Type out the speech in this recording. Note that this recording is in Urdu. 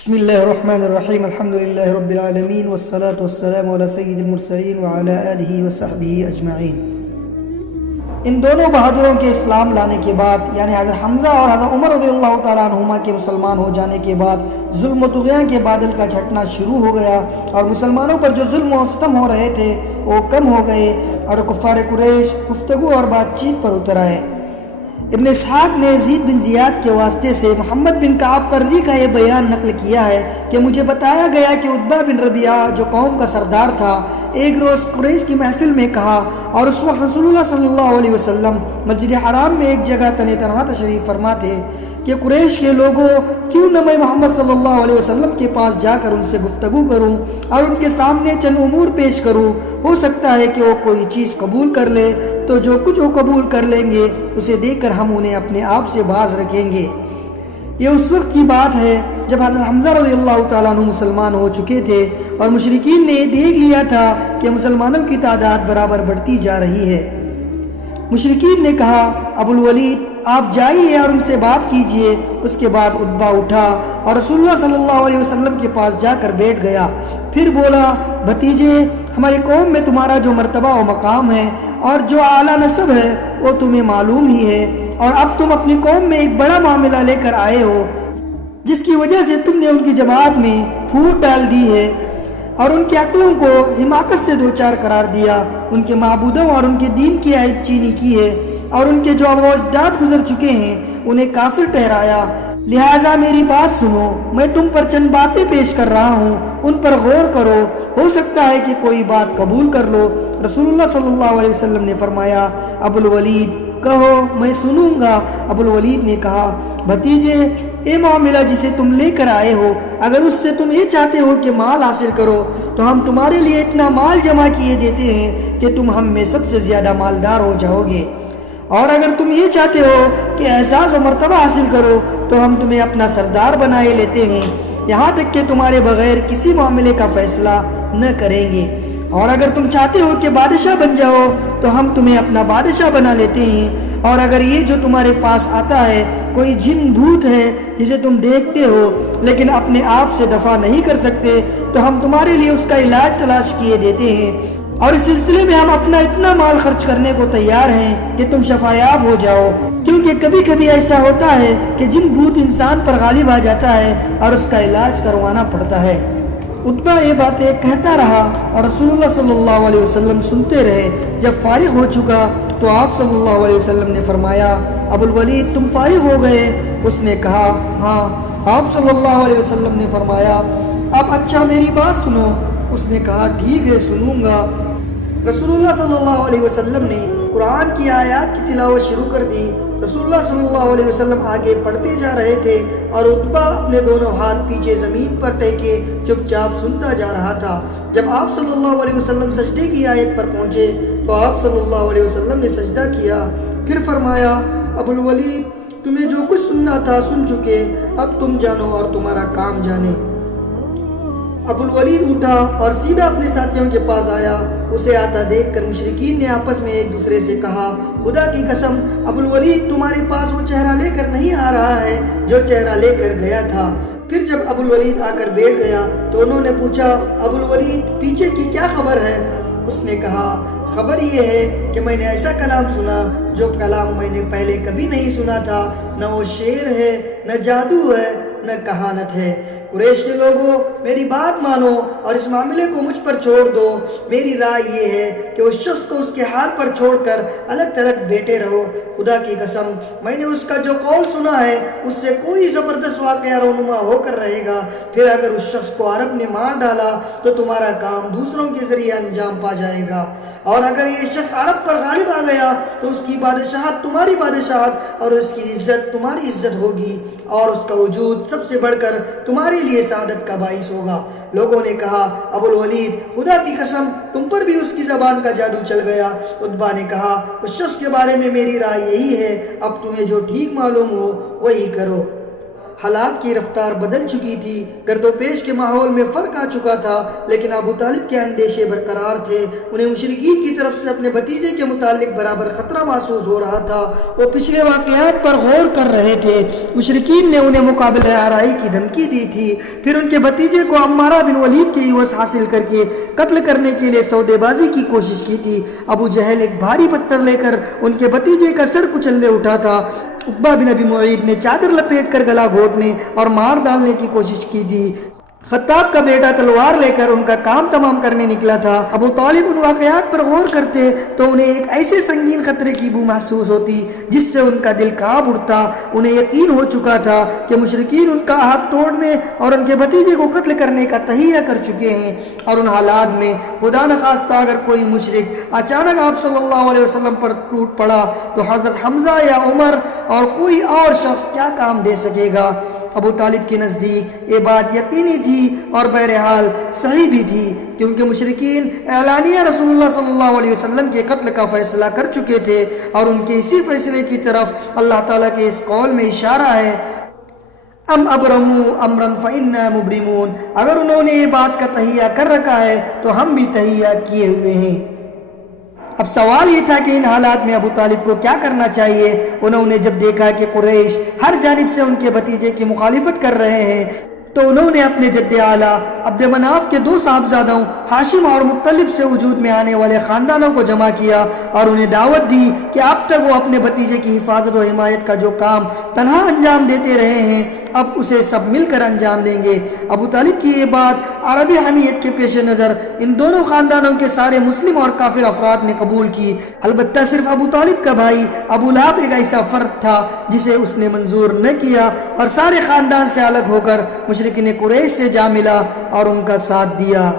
بسم اللہ الرحمن الرحیم الحمدللہ رب العالمین والصلاة والسلام علی سید المرسلین وعلی آلہ وصحبہ اجمعین۔ ان دونوں بہادروں کے اسلام لانے کے بعد یعنی حضرت حمزہ اور حضرت عمر رضی اللہ تعالیٰ عنہما کے مسلمان ہو جانے کے بعد ظلم و طغیان کے بادل کا چھٹنا شروع ہو گیا اور مسلمانوں پر جو ظلم و ستم ہو رہے تھے وہ کم ہو گئے اور کفار قریش گفتگو اور بات چیت پر اتر آئے۔ ابن اسحاق نے یزید بن زیاد کے واسطے سے محمد بن کعب قرظی کا یہ بیان نقل کیا ہے کہ مجھے بتایا گیا کہ عتبہ بن ربیعہ جو قوم کا سردار تھا ایک روز قریش کی محفل میں کہا، اور اس وقت رسول اللہ صلی اللہ علیہ وسلم مسجد حرام میں ایک جگہ تنہا تشریف فرما تھے کہ قریش کے لوگوں کیوں نہ میں محمد صلی اللہ علیہ وسلم کے پاس جا کر ان سے گفتگو کروں اور ان کے سامنے چند امور پیش کروں، ہو سکتا ہے کہ وہ کوئی چیز قبول کر لے، تو جو کچھ وہ قبول کر لیں گے اسے دیکھ کر ہم انہیں اپنے آپ سے باز رکھیں گے۔ یہ اس وقت کی بات ہے جب حضرت حمزہ رضی اللہ تعالیٰ عنہ مسلمان ہو چکے تھے اور مشرکین نے دیکھ لیا تھا کہ مسلمانوں کی تعداد برابر بڑھتی جا رہی ہے۔ مشرکین نے کہا، ابو الولید آپ جائیے اور ان سے بات کیجئے۔ اس کے بعد عتبہ اٹھا اور رسول اللہ صلی اللہ علیہ وسلم کے پاس جا کر بیٹھ گیا، پھر بولا، بھتیجے ہماری قوم میں تمہارا جو مرتبہ و مقام ہے اور جو اعلیٰ نسب ہے وہ تمہیں معلوم ہی ہے، اور اب تم اپنی قوم میں ایک بڑا معاملہ لے کر آئے ہو جس کی وجہ سے تم نے ان کی جماعت میں پھوٹ ڈال دی ہے اور ان کی عقلوں کو حماقت سے دوچار قرار دیا، ان کے معبودوں اور ان کے دین کی عیب چینی کی ہے، اور ان کے جو اجداد گزر چکے ہیں انہیں کافر ٹھہرایا۔ لہٰذا میری بات سنو، میں تم پر چند باتیں پیش کر رہا ہوں، ان پر غور کرو، ہو سکتا ہے کہ کوئی بات قبول کر لو۔ رسول اللہ صلی اللہ علیہ وسلم نے فرمایا، ابو الولید کہو میں سنوں گا۔ ابو الولید نے کہا، بھتیجے اے معاملہ جسے تم لے کر آئے ہو، اگر اس سے تم یہ چاہتے ہو کہ مال حاصل کرو تو ہم تمہارے لیے اتنا مال جمع کیے دیتے ہیں کہ تم ہم میں سب سے زیادہ مالدار ہو جاؤ گے، اور اگر تم یہ چاہتے ہو کہ اعزاز و مرتبہ حاصل کرو تو ہم تمہیں اپنا سردار بنائے لیتے ہیں، یہاں تک کہ تمہارے بغیر کسی معاملے کا فیصلہ نہ کریں گے، اور اگر تم چاہتے ہو کہ بادشاہ بن جاؤ تو ہم تمہیں اپنا بادشاہ بنا لیتے ہیں، اور اگر یہ جو تمہارے پاس آتا ہے کوئی جن بھوت ہے جسے تم دیکھتے ہو لیکن اپنے آپ سے دفع نہیں کر سکتے تو ہم تمہارے لیے اس کا علاج تلاش کیے دیتے ہیں، اور اس سلسلے میں ہم اپنا اتنا مال خرچ کرنے کو تیار ہیں کہ تم شفایاب ہو جاؤ، کیونکہ کبھی کبھی ایسا ہوتا ہے کہ جن بھوت انسان پر غالب آ جاتا ہے اور اس کا علاج کروانا پڑتا ہے۔ عتبہ یہ باتیں کہتا رہا اور رسول اللہ صلی اللہ علیہ وسلم سنتے رہے۔ جب فارغ ہو چکا تو آپ صلی اللہ علیہ وسلم نے فرمایا، ابو الولید تم فارغ ہو گئے؟ اس نے کہا ہاں۔ آپ صلی اللہ علیہ وسلم نے فرمایا، اب اچھا میری بات سنو۔ اس نے کہا ٹھیک ہے سنوں گا۔ رسول اللہ صلی اللہ علیہ وسلم نے قرآن کی آیات کی تلاوت شروع کر دی۔ رسول اللہ صلی اللہ علیہ وسلم آگے پڑھتے جا رہے تھے اور عتبہ اپنے دونوں ہاتھ پیچھے زمین پر ٹیکے چپ چاپ سنتا جا رہا تھا۔ جب آپ صلی اللہ علیہ وسلم سجدے کی آیت پر پہنچے تو آپ صلی اللہ علیہ وسلم نے سجدہ کیا، پھر فرمایا، ابو الولید تمہیں جو کچھ سننا تھا سن چکے، اب تم جانو اور تمہارا کام جانے۔ ابو الولید اٹھا اور سیدھا اپنے ساتھیوں کے پاس آیا۔ اسے آتا دیکھ کر مشرکین نے آپس میں ایک دوسرے سے کہا، خدا کی قسم ابو الولید تمہارے پاس وہ چہرہ لے کر نہیں آ رہا ہے جو چہرہ لے کر گیا تھا۔ پھر جب ابو الولید آ کر بیٹھ گیا تو انہوں نے پوچھا، ابو الولید پیچھے کی کیا خبر ہے؟ اس نے کہا، خبر یہ ہے کہ میں نے ایسا کلام سنا جو کلام میں نے پہلے کبھی نہیں سنا تھا، نہ وہ شعر ہے، نہ جادو ہے، نہ کہانت ہے۔ قریش کے لوگوں میری بات مانو اور اس معاملے کو مجھ پر چھوڑ دو۔ میری رائے یہ ہے کہ اس شخص کو اس کے حال پر چھوڑ کر الگ تھلگ بیٹھے رہو۔ خدا کی قسم میں نے اس کا جو قول سنا ہے اس سے کوئی زبردست واقعہ رونما ہو کر رہے گا، پھر اگر اس شخص کو عرب نے مار ڈالا تو تمہارا کام دوسروں کے ذریعے انجام پا جائے گا، اور اگر یہ شخص عرب پر غالب آ گیا تو اس کی بادشاہت تمہاری بادشاہت اور اس کی عزت تمہاری عزت ہوگی، اور اس کا وجود سب سے بڑھ کر تمہارے لیے سعادت کا باعث ہوگا۔ لوگوں نے کہا، ابو الولید خدا کی قسم تم پر بھی اس کی زبان کا جادو چل گیا۔ عتبہ نے کہا، اس شخص کے بارے میں میری رائے یہی ہے، اب تمہیں جو ٹھیک معلوم ہو وہی کرو۔ حالات کی رفتار بدل چکی تھی، گرد و پیش کے ماحول میں فرق آ چکا تھا، لیکن ابو طالب کے اندیشے برقرار تھے۔ انہیں مشرکین کی طرف سے اپنے بھتیجے کے متعلق برابر خطرہ محسوس ہو رہا تھا۔ وہ پچھلے واقعات پر غور کر رہے تھے۔ مشرکین نے انہیں مقابلہ آرائی کی دھمکی دی تھی، پھر ان کے بھتیجے کو عمارہ بن ولید کے عوض حاصل کر کے قتل کرنے کے لیے سودے بازی کی کوشش کی تھی۔ ابو جہل ایک بھاری پتھر لے کر ان کے بھتیجے کا سر کچلنے اٹھا تھا۔ عقبہ بن ابی معیط نے چادر لپیٹ کر گلا گھونٹنے اور مار ڈالنے کی کوشش کی تھی۔ خطاب کا بیٹا تلوار لے کر ان کا کام تمام کرنے نکلا تھا۔ ابو طالب ان واقعات پر غور کرتے تو انہیں ایک ایسے سنگین خطرے کی بو محسوس ہوتی جس سے ان کا دل کانپ اٹھتا۔ انہیں یقین ہو چکا تھا کہ مشرکین ان کا ہاتھ توڑنے اور ان کے بھتیجے کو قتل کرنے کا تہیہ کر چکے ہیں، اور ان حالات میں خدا نخواستہ اگر کوئی مشرک اچانک آپ صلی اللہ علیہ وسلم پر ٹوٹ پڑا تو حضرت حمزہ یا عمر اور کوئی اور شخص کیا کام دے سکے گا؟ ابو طالب کے نزدیک یہ بات یقینی تھی اور بہرحال صحیح بھی تھی، کیونکہ مشرکین اعلانیہ رسول اللہ صلی اللہ علیہ وسلم کے قتل کا فیصلہ کر چکے تھے، اور ان کے اسی فیصلے کی طرف اللہ تعالیٰ کے اس قول میں اشارہ ہے، ام ابرموا امرا فإنا مبرمون۔ اگر انہوں نے یہ بات کا تہیہ کر رکھا ہے تو ہم بھی تہیہ کیے ہوئے ہیں۔ اب سوال یہ تھا کہ ان حالات میں ابو طالب کو کیا کرنا چاہیے۔ انہوں نے جب دیکھا کہ قریش ہر جانب سے ان کے بھتیجے کی مخالفت کر رہے ہیں تو انہوں نے اپنے جد اعلیٰ عبد مناف کے 2 صاحبزادوں ہاشم اور مطلب سے وجود میں آنے والے خاندانوں کو جمع کیا اور انہیں دعوت دی کہ اب تک وہ اپنے بھتیجے کی حفاظت و حمایت کا جو کام تنہا انجام دیتے رہے ہیں اب اسے سب مل کر انجام دیں گے۔ ابو طالب کی یہ بات عربی حمیت کے پیش نظر ان دونوں خاندانوں کے سارے مسلم اور کافر افراد نے قبول کی، البتہ صرف ابو طالب کا بھائی ابو لہب ایک ایسا فرد تھا جسے اس نے منظور نہ کیا اور سارے خاندان سے الگ ہو کر مشرکین قریش سے جا ملا اور ان کا ساتھ دیا۔